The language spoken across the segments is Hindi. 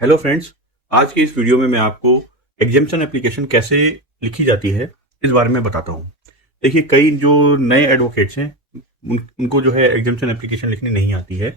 हेलो फ्रेंड्स, आज की इस वीडियो में मैं आपको एग्जामिशन एप्लीकेशन कैसे लिखी जाती है इस बारे में बताता हूँ। देखिए, कई जो नए एडवोकेट्स हैं उनको जो है एग्जामिशन एप्लीकेशन लिखनी नहीं आती है।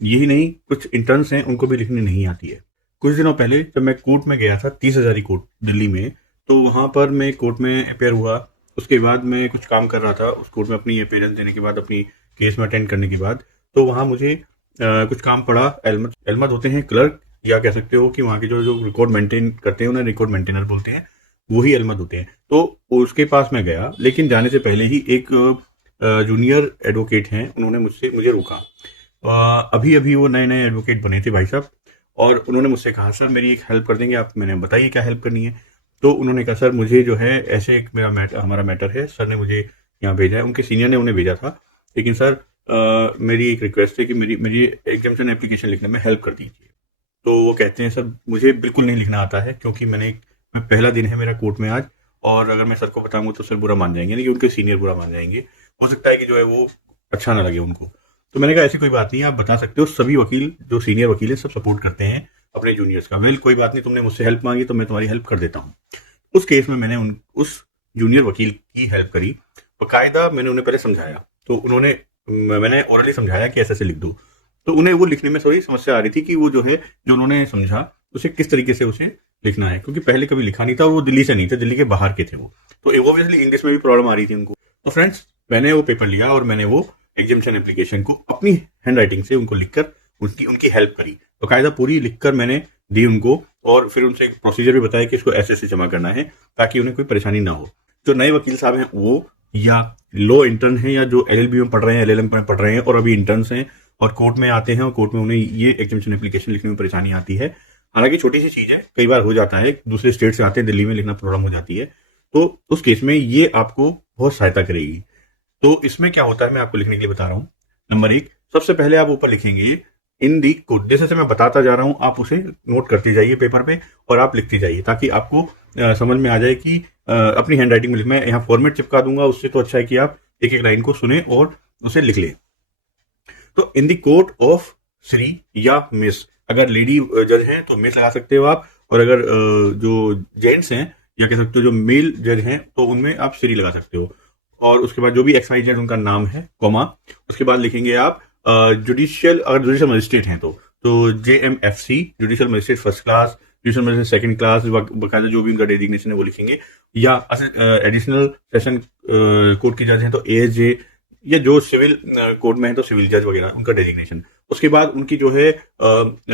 यही नहीं, कुछ इंटर्न्स हैं उनको भी लिखनी नहीं आती है। कुछ दिनों पहले जब मैं कोर्ट में गया था, 30 हजारी कोर्ट दिल्ली में, तो वहाँ पर मैं कोर्ट में अपेयर हुआ। उसके बाद मैं कुछ काम कर रहा था उस कोर्ट में, अपनी अपेयरेंस देने के बाद, अपनी केस में अटेंड करने के बाद। तो वहाँ मुझे कुछ काम पड़ा। एलमद एलमद होते हैं क्लर्क, या कह सकते हो कि वहाँ के जो जो रिकॉर्ड मेंटेन करते हैं उन्हें रिकॉर्ड मेंटेनर बोलते हैं, वही एलमद होते हैं। तो उसके पास मैं गया, लेकिन जाने से पहले ही एक जूनियर एडवोकेट हैं, उन्होंने मुझे रोका। अभी अभी वो नए नए एडवोकेट बने थे भाई साहब, और उन्होंने मुझसे कहा, सर मेरी एक हेल्प कर देंगे आप? मैंने बताइए क्या हेल्प करनी है। तो उन्होंने कहा, सर मुझे जो है ऐसे एक हमारा मैटर है, सर ने मुझे यहाँ भेजा है, उनके सीनियर ने उन्हें भेजा था। लेकिन सर मेरी एक रिक्वेस्ट है कि मेरी मेरी एग्जामिशन एप्लीकेशन लिखने में हेल्प कर दीजिए। तो वो कहते हैं, सर मुझे बिल्कुल नहीं लिखना आता है, क्योंकि मैं पहला दिन है मेरा कोर्ट में आज, और अगर मैं सर को बताऊंगा तो सर बुरा मान जाएंगे, नहीं कि उनके सीनियर बुरा मान जाएंगे। हो सकता है कि जो है वो अच्छा ना लगे उनको। तो मैंने कहा, ऐसी कोई बात नहीं है, आप बता सकते हो। सभी वकील, जो सीनियर वकील है, सब सपोर्ट करते हैं अपने जूनियर्स का। वेल, कोई बात नहीं, तुमने मुझसे हेल्प मांगी तो मैं तुम्हारी हेल्प कर देता हूँ। उस केस में मैंने उस जूनियर वकील की हेल्प करी। बाकायदा मैंने उन्हें पहले समझाया, तो मैंने ओरली समझाया कि ऐसे ऐसे लिख दो। तो उन्हें वो लिखने में थोड़ी समस्या आ रही थी कि वो जो है, जो उन्होंने समझा उसे किस तरीके से उसे लिखना है, क्योंकि पहले कभी लिखा नहीं था। वो दिल्ली से नहीं थे, दिल्ली के बाहर के थे वो। तो ऑब्वियसली इंग्लिश में भी प्रॉब्लम आ रही थी उनको। तो फ्रेंड्स, मैंने वो पेपर लिया और मैंने वो एग्जामिशन एप्लीकेशन को अपनी हैंड राइटिंग से उनको लिखकर उनकी उनकी हेल्प करी। तो कायदा पूरी लिखकर मैंने दी उनको, और फिर उनसे एक प्रोसीजर भी बताया कि इसको ऐसे ऐसे जमा करना है, ताकि उन्हें कोई परेशानी ना हो। जो नए वकील साहब हैं वो, या लॉ इंटर्न हैं, या जो एलएलबी में पढ़ रहे हैं, एलएलएम में पढ़ रहे हैं और अभी इंटर्न्स हैं, और कोर्ट में आते हैं और कोर्ट में उन्हें ये एग्जामिशन एप्लीकेशन लिखने में परेशानी आती है। हालांकि छोटी सी चीज है, कई बार हो जाता है, दूसरे स्टेट से आते हैं, दिल्ली में लिखना प्रॉब्लम हो जाती है। तो उस केस में ये आपको बहुत सहायता करेगी। तो इसमें क्या होता है, मैं आपको लिखने के लिए बता रहा हूँ। नंबर एक, सबसे पहले आप ऊपर लिखेंगे इन दी कोड। जैसे मैं बताता जा रहा हूँ, आप उसे नोट करते जाइए पेपर पे, और आप लिखते जाइए, ताकि आपको समझ में आ जाए कि अपनी हैंड राइटिंग में मैं यहाँ फॉर्मेट चिपका दूंगा, उससे तो अच्छा है कि आप एक एक लाइन को सुने और उसे लिख लें। तो इन दी कोर्ट ऑफ श्री या मिस, अगर लेडी जज हैं तो मिस लगा सकते हो आप, और अगर जो जेंट्स हैं, या कह सकते हो जो मेल जज हैं, तो उनमें आप श्री लगा सकते हो। और उसके बाद जो भी एक्स वाई जेड उनका नाम है, कॉमा, उसके बाद लिखेंगे आप जुडिशियल, अगर जुडिशियल मजिस्ट्रेट हैं तो JMFC, judicial magistrate first class, judicial magistrate second class, बकायदा जो भी उनका डेजिग्नेशन है वो लिखेंगे। या एडिशनल सेशन कोर्ट के जज हैं तो ASJ, या जो सिविल कोर्ट में है तो सिविल जज वगैरह, उनका डेजिग्नेशन। उसके बाद उनकी जो है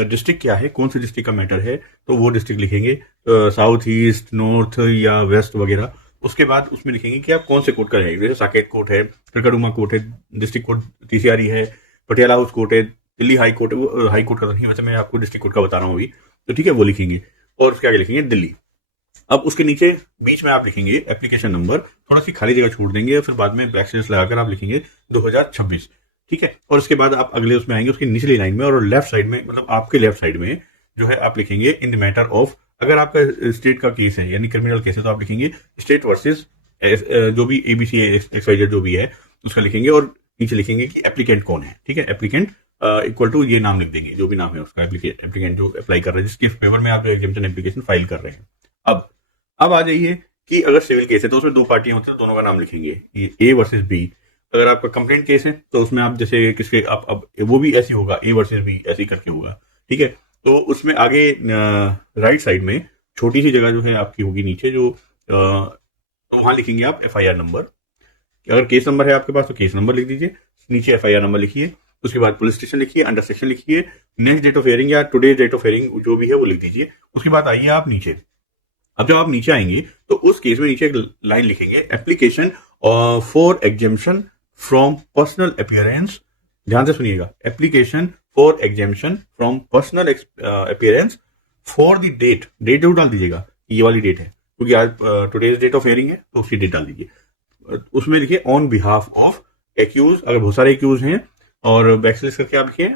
डिस्ट्रिक्ट क्या है, कौन सी डिस्ट्रिक्ट का मैटर है, तो वो डिस्ट्रिक्ट लिखेंगे, साउथ ईस्ट, नॉर्थ या वेस्ट वगैरह। उसके बाद उसमें लिखेंगे कि आप कौन से कोर्ट का रहेंगे। जैसे साकेत कोर्ट है, कड़कड़ुमा कोर्ट है, डिस्ट्रिक्ट कोर्ट TCRE है, पटियाला हाउस कोर्ट है, दिल्ली हाई कोर्ट है। वो हाई कोर्ट का तो नहीं, वैसे मैं आपको डिस्ट्रिक्ट कोर्ट का बता रहा हूँ अभी। तो ठीक है, वो लिखेंगे। और उसके आगे लिखेंगे दिल्ली। अब उसके नीचे बीच में आप लिखेंगे एप्लीकेशन नंबर, थोड़ा सी खाली जगह छोड़ देंगे, और फिर बाद में ब्लैक स्पेस लगाकर आप लिखेंगे 2026। ठीक है। और उसके बाद आप अगले उसमें आएंगे, उसकी निचली लाइन में और लेफ्ट साइड में, मतलब आपके लेफ्ट साइड में जो है, आप लिखेंगे इन द मैटर ऑफ, अगर आपका स्टेट का केस है यानी क्रिमिनल केस है, तो आप लिखेंगे स्टेट वर्सेस जो भी ABC XYZ जो भी है उसका लिखेंगे, और नीचे लिखेंगे कि एप्लीकेंट कौन है। ठीक है, एप्लीकेंट इक्वल टू ये नाम लिख देंगे, जो भी नाम है उसका, एप्लीकेंट जो अप्लाई कर रहे हैं, जिसके फेवर में आप जो एग्जामिशन एप्लीकेशन फाइल कर रहे हैं। अब आ जाइए कि अगर सिविल केस है तो उसमें दो पार्टियां होती हैं, दोनों का नाम लिखेंगे, ये A वर्सेस B। अगर आपका कंप्लेंट केस है तो उसमें आप जैसे किसके, अब वो भी ऐसे होगा, A वर्सेस B ऐसे ही करके होगा। ठीक है। तो उसमें आगे राइट साइड में छोटी सी जगह जो है आपकी होगी नीचे, जो तो वहां लिखेंगे आप FIR नंबर। अगर केस नंबर है आपके पास तो केस नंबर लिख दीजिए, नीचे FIR नंबर लिखिए। उसके बाद पुलिस स्टेशन लिखिए, अंडर सेक्शन लिखिए, नेक्स्ट डेट ऑफ हियरिंग या टुडे डेट ऑफ हियरिंग जो भी है वो लिख दीजिए। उसके बाद आइए आप नीचे। अब जब आप नीचे आएंगे तो उस केस में नीचे एक लाइन लिखेंगे, application for exemption from personal appearance. ध्यान से सुनिएगा, application for exemption from personal appearance for the date, date जरूर डाल दीजिएगा, ये वाली डेट है, क्योंकि आज टुडेज डेट ऑफ हियरिंग है तो उसकी डेट डाल दीजिए। उसमें लिखिए ऑन बिहाफ ऑफ एक्यूज, अगर बहुत सारे एक्यूज हैं, और बैकस्लैश करके आप लिखिए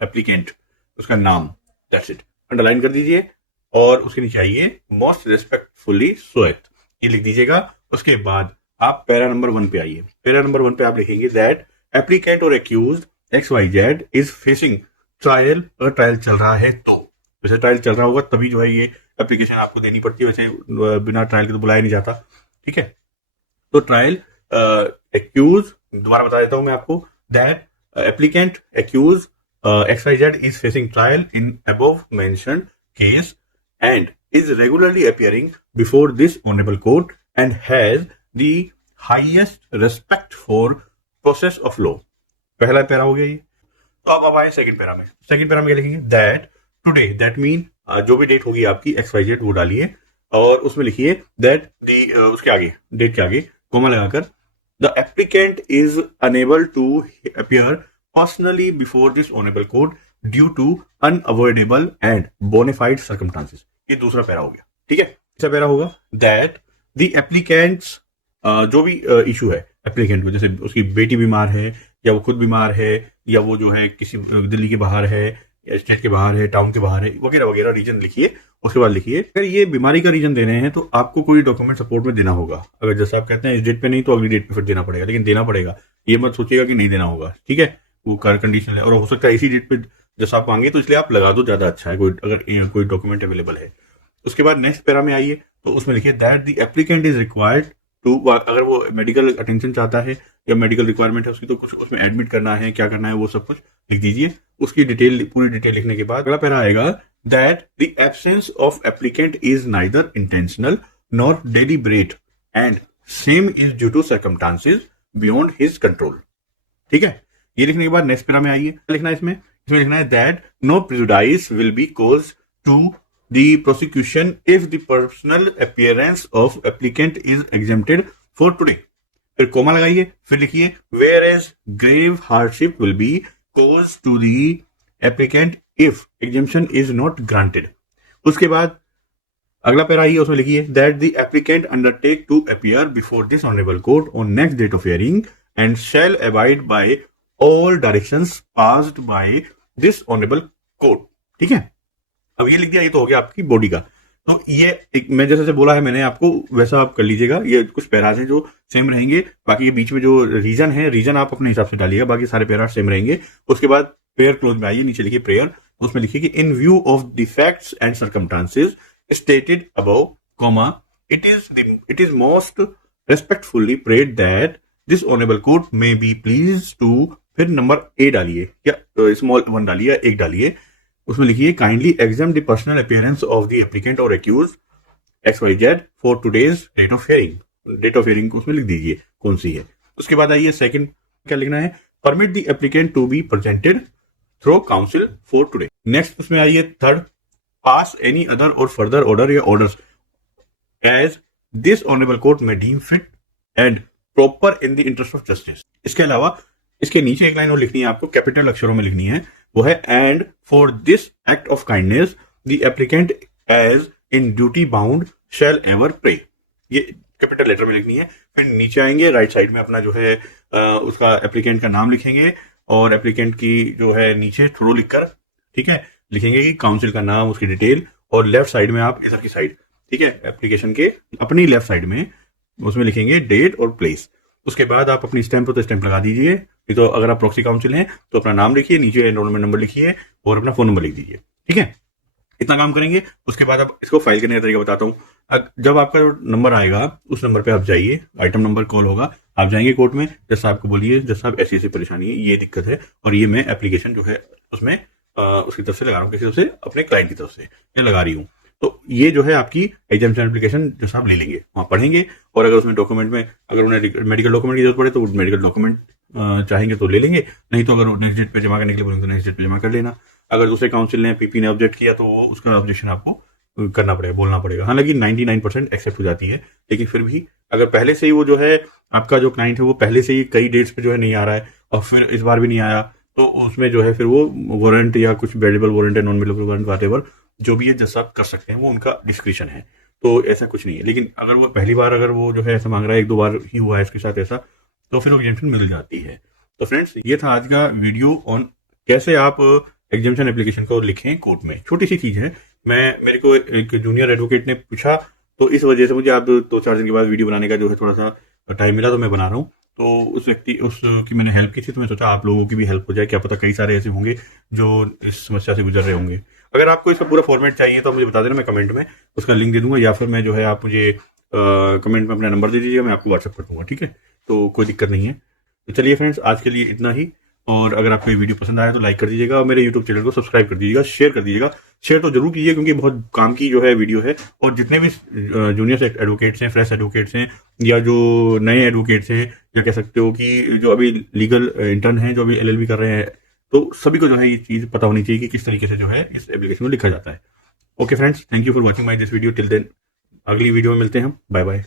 एप्लीकेंट, उसका नाम, दैट्स इट, अंडरलाइन कर दीजिए। और उसके नीचे आइए, मोस्ट रिस्पेक्टफुली स्वेत, ये लिख दीजिएगा। उसके बाद आप पैरा नंबर 1 पे आइए। पैरा नंबर 1 पे आप लिखेंगे दैट एप्लीकेंट और accused XYZ is facing trial, अगर ट्रायल चल रहा है तो वैसे ट्रायल चल रहा होगा तभी जो है ये एप्लीकेशन आपको देनी पड़ती है, वैसे बिना ट्रायल के तो बुलाया नहीं जाता। ठीक है, तो ट्रायल एक्यूज, दोबारा बता देता हूं मैं आपको, that applicant accuse XYZ is facing trial in above mentioned case and is regularly appearing before this honorable court and has the highest respect for process of law। पहला पैरा हो गया ये। तो अब आए सेकंड पैरा में। सेकंड पैरा में क्या लिखेंगे, दैट टुडे, दैट मीन जो भी डेट होगी आपकी XYZ वो डालिए और उसमें लिखिए दैट दी, उसके आगे डेट के आगे कोमा लगाकर, the applicant is unable to appear personally before this honourable court due to unavoidable and bona fide circumstances. ये दूसरा पैरा हो गया। ठीक है, तीसरा पैरा होगा दैट द एप्लीकेंट्स, जो भी इशू है एप्लीकेंट को, जैसे उसकी बेटी बीमार है या वो खुद बीमार है या वो जो है किसी दिल्ली के बाहर है, स्टेट के बाहर है, टाउन के बाहर है, वगैरह वगैरह रीजन लिखिए। उसके बाद लिखिए अगर ये बीमारी का रीजन दे रहे हैं तो आपको कोई डॉक्यूमेंट सपोर्ट में देना होगा। अगर जैसे आप कहते हैं इस डेट पे नहीं तो अगली डेट पे फिर देना पड़ेगा, लेकिन देना पड़ेगा, ये मत सोचिएगा कि नहीं देना होगा। ठीक है, वो कंडीशन है और हो सकता है इसी डेट पे जैसा आप मांगे, तो इसलिए आप लगा दो, ज्यादा अच्छा है कोई अगर कोई डॉक्यूमेंट अवेलेबल है। उसके बाद नेक्स्ट पैरा में आइए तो उसमें लिखिए that the applicant is required to, अगर वो मेडिकल अटेंशन चाहता है या मेडिकल रिक्वायरमेंट है उसकी, तो कुछ उसमें एडमिट करना है, क्या करना है वो सब कुछ लिख दीजिए। उसकी डिटेल, पूरी डिटेल लिखने के बाद अगला पैरा आएगा that the absence of applicant is neither intentional nor deliberate and same is due to circumstances beyond his control. ठीक है, ये लिखने के बाद नेक्स्ट पैरा में आइए, क्या लिखना है इसमें लिखना है that no prejudice will be caused to the prosecution if the personal appearance of applicant is exempted for today। फिर कोमा लगाइए, फिर लिखिए whereas grave hardship will be caused to the applicant if exemption is not granted। उसके बाद अगला पैरा आइए, उसमें लिखिए that the applicant undertake to appear before this honorable court on next date of hearing and shall abide by all directions passed by this honorable court। ठीक है, अब ये लिख दिया, ये तो हो गया आपकी बॉडी का। तो ये मैं जैसे बोला है मैंने आपको वैसा आप कर लीजिएगा। ये कुछ पैराज हैं जो सेम रहेंगे, बाकी ये बीच में जो रीजन है, रीजन आप अपने हिसाब से डालिएगा, बाकी सारे पैराज सेम रहेंगे। उसके बाद प्रेयर क्लोज में आइए, नीचे लिखिए प्रेयर, उसमें लिखिए कि in view of the facts and circumstances stated above comma it is most respectfully prayed that this honourable court may be please to, फिर नंबर ए डालिए या स्मॉल 1 डालिए, 1 डालिए, उसमें लिखिए kindly exam the personal appearance of the applicant और accuse XYZ for today's date of hearing. Date of hearing उसमें लिख दीजिए कौन सी है। उसके बाद आइए सेकंड, क्या लिखना है, permit the applicant to be presented through council for today. Next उसमें आइए थर्ड, पास एनी अदर और फर्दर ऑर्डर या orders as this honourable court may deem fit and proper in the interest of justice. इसके अलावा इसके नीचे एक लाइन और लिखनी है आपको, कैपिटल अक्षरों में लिखनी है, वो है and for this act of kindness the applicant as in duty bound shall ever pray. ये कैपिटल लेटर में लिखनी है। फिर नीचे आएंगे राइट साइड में अपना जो है उसका एप्लीकेंट का नाम लिखेंगे और एप्लीकेंट की जो है नीचे थ्रो लिखकर, ठीक है, लिखेंगे कि काउंसिल का नाम, उसकी डिटेल, और लेफ्ट साइड में आप इधर की साइड, ठीक है, एप्लीकेशन के अपनी लेफ्ट साइड में उसमें लिखेंगे डेट और प्लेस। उसके बाद आप अपनी स्टैंप तो स्टैंप लगा दीजिए। तो अगर आप प्रॉक्सी काउंसिल हैं तो अपना नाम लिखिए, नीचे एनरोलमेंट नंबर लिखिए और अपना फोन नंबर लिख दीजिए। ठीक है, इतना काम करेंगे। उसके बाद आप इसको फाइल करने का तरीका बताता हूँ। जब आपका जो नंबर आएगा उस नंबर पे आप जाइए, आइटम नंबर कॉल होगा, आप जाएंगे कोर्ट में, जज साहब को बोलिए जज साहब ऐसी ऐसी परेशानी है, ये दिक्कत है और ये मैं एप्लीकेशन जो है उसमें उसकी तरफ से लगा रहा हूँ, किसी तरफ से, अपने क्लाइंट की तरफ से ये लगा रही हूँ। तो ये जो है आपकी एग्जामिनेशन एप्लीकेशन जो साहब ले लेंगे, वहाँ पढ़ेंगे और अगर उसमें डॉक्यूमेंट में अगर उन्हें मेडिकल डॉक्यूमेंट की जरूरत पड़े तो मेडिकल डॉक्यूमेंट चाहेंगे तो ले लेंगे, नहीं तो अगर नेक्स्ट डेट पे जमा करने के लिए बोलेंगे तो नेक्स्ट डेट पे जमा कर लेना। अगर दूसरे काउंसिल ने पीपी ने ऑब्जेक्ट किया तो उसका ऑब्जेक्शन आपको करना पड़ेगा, बोलना पड़ेगा। हालांकि 99% एक्सेप्ट हो जाती है, लेकिन फिर भी अगर पहले से ही वो जो है आपका जो क्लाइंट है वो पहले से ही कई डेट्स पे जो है नहीं आ रहा है और फिर इस बार भी नहीं आया, तो उसमें जो है फिर वो वारंट या कुछ वेलिबल वारंट है, नॉन वेलिबल वारंट, व्हाटएवर जो भी है जज साहब कर सकते हैं, वो उनका डिस्क्रिप्शन है, तो ऐसा कुछ नहीं है। लेकिन अगर वो पहली बार अगर वो जो है ऐसा मांग रहा है, 1-2 बार ही हुआ है इसके साथ ऐसा, तो फिर एग्जामिनेशन मिल जाती है। तो फ्रेंड्स, ये था आज का वीडियो ऑन कैसे आप एग्जामिनेशन एप्लीकेशन को लिखें कोर्ट में। छोटी सी चीज है, मेरे को एक जूनियर एडवोकेट ने पूछा, तो इस वजह से मुझे अब 2-4 दिन के बाद वीडियो बनाने का जो है थोड़ा सा टाइम मिला, तो मैं बना रहा हूँ। तो उस व्यक्ति उसकी मैंने हेल्प की थी, तो मैं सोचा आप लोगों की भी हेल्प हो जाए, क्या पता कई सारे ऐसे होंगे जो इस समस्या से गुजर रहे होंगे। अगर आपको इसका पूरा फॉर्मेट चाहिए तो मुझे बता देना, मैं कमेंट में उसका लिंक दे दूंगा, या फिर मैं जो है आप मुझे कमेंट में अपना नंबर दे दीजिएगा, मैं आपको व्हाट्सअप कर दूंगा, ठीक है। तो कोई दिक्कत नहीं है। तो चलिए फ्रेंड्स, आज के लिए इतना ही। और अगर आपको ये वीडियो पसंद आया तो लाइक कर दीजिएगा, और मेरे यूट्यूब चैनल को सब्सक्राइब कर दीजिएगा, शेयर कर दीजिएगा। शेयर तो जरूर कीजिए क्योंकि बहुत काम की जो है वीडियो है। और जितने भी जूनियर एडवोकेट्स हैं, फ्रेश एडवोकेट्स हैं, या जो नए एडवोकेट्स हैं, या कह सकते हो कि जो अभी लीगल इंटर्न हैं, जो अभी LLB कर रहे हैं, तो सभी को जो है ये चीज़ पता होनी चाहिए कि किस तरीके से जो है इस एप्लीकेशन को लिखा जाता है। Okay friends, thank you for watching my this video. Till then अगली वीडियो में मिलते हैं हम। Bye bye.